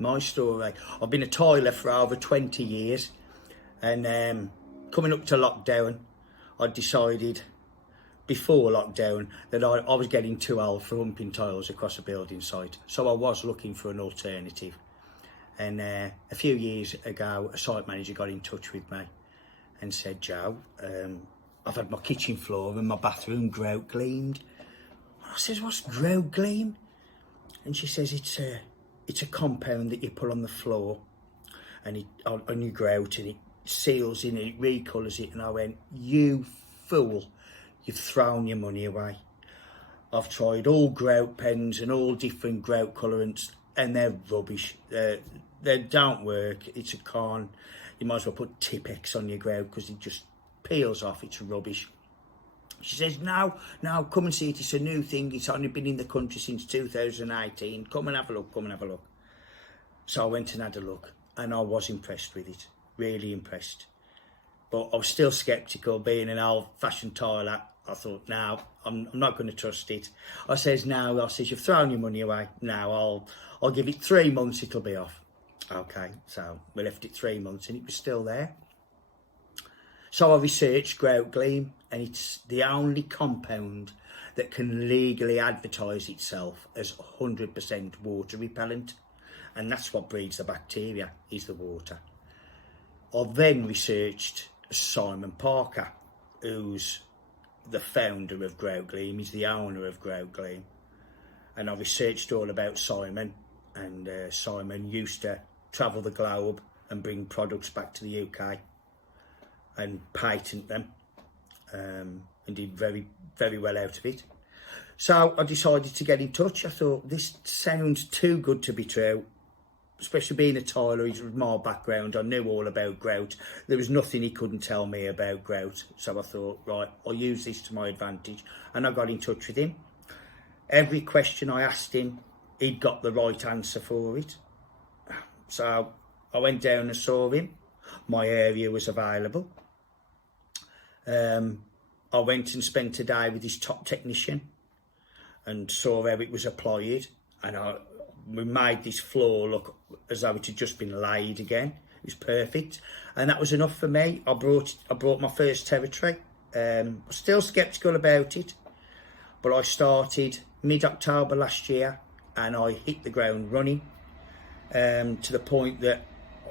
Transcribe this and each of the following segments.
my story. I've been a tiler for over 20 years, and coming up to lockdown, I decided before lockdown that I was getting too old for humping tiles across a building site, so I was looking for an alternative. And a few years ago, a site manager got in touch with me and said, "Joe, I've had my kitchen floor and my bathroom GroutGleamed." I says, "What's GroutGleam?" And she says, it's a compound that you put on the floor and you grout, and it seals in it, recolours it. And I went, "You fool, you've thrown your money away. I've tried all grout pens and all different grout colourants, and they're rubbish. They don't work. It's a con. You might as well put Tipex on your grout because it just peels off. It's rubbish." She says, no, come and see it. It's a new thing. It's only been in the country since 2018. Come and have a look, come and have a look. So I went and had a look, and I was impressed with it, really impressed. But I was still sceptical, being an old-fashioned tiler. I thought, no, I'm not going to trust it. I says, you've thrown your money away. Now I'll give it 3 months, it'll be off. Okay, so we left it 3 months, and it was still there. So I researched GroutGleam, and it's the only compound that can legally advertise itself as 100% water repellent, and that's what breeds the bacteria, is the water. I then researched Simon Parker, who's the founder of GroutGleam. He's the owner of GroutGleam, and I researched all about Simon, and Simon used to travel the globe and bring products back to the UK and patent them, and did very, very well out of it. So I decided to get in touch. I thought, this sounds too good to be true, especially being a tiler. It was my background. I knew all about grout. There was nothing he couldn't tell me about grout. So I thought, right, I'll use this to my advantage. And I got in touch with him. Every question I asked him, he'd got the right answer for it. So I went down and saw him. My area was available. I went and spent a day with his top technician and saw how it was applied, and we made this floor look as though it had just been laid again. It was perfect, and that was enough for me. I brought my first territory. Still sceptical about it, but I started mid-October last year, and I hit the ground running, to the point that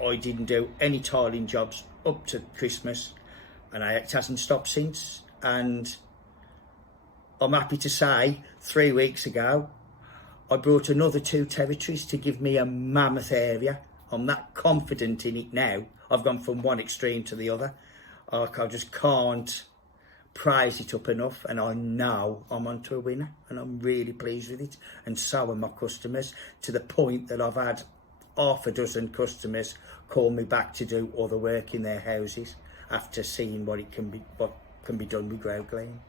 I didn't do any tiling jobs up to Christmas, and it hasn't stopped since. And I'm happy to say 3 weeks ago I brought another 2 territories to give me a mammoth area. I'm that confident in it now. I've gone from one extreme to the other. I just can't praise it up enough, and I know I'm onto a winner, and I'm really pleased with it, and so are my customers, to the point that I've had half a dozen customers call me back to do other work in their houses after seeing what can be done with GroutGleam.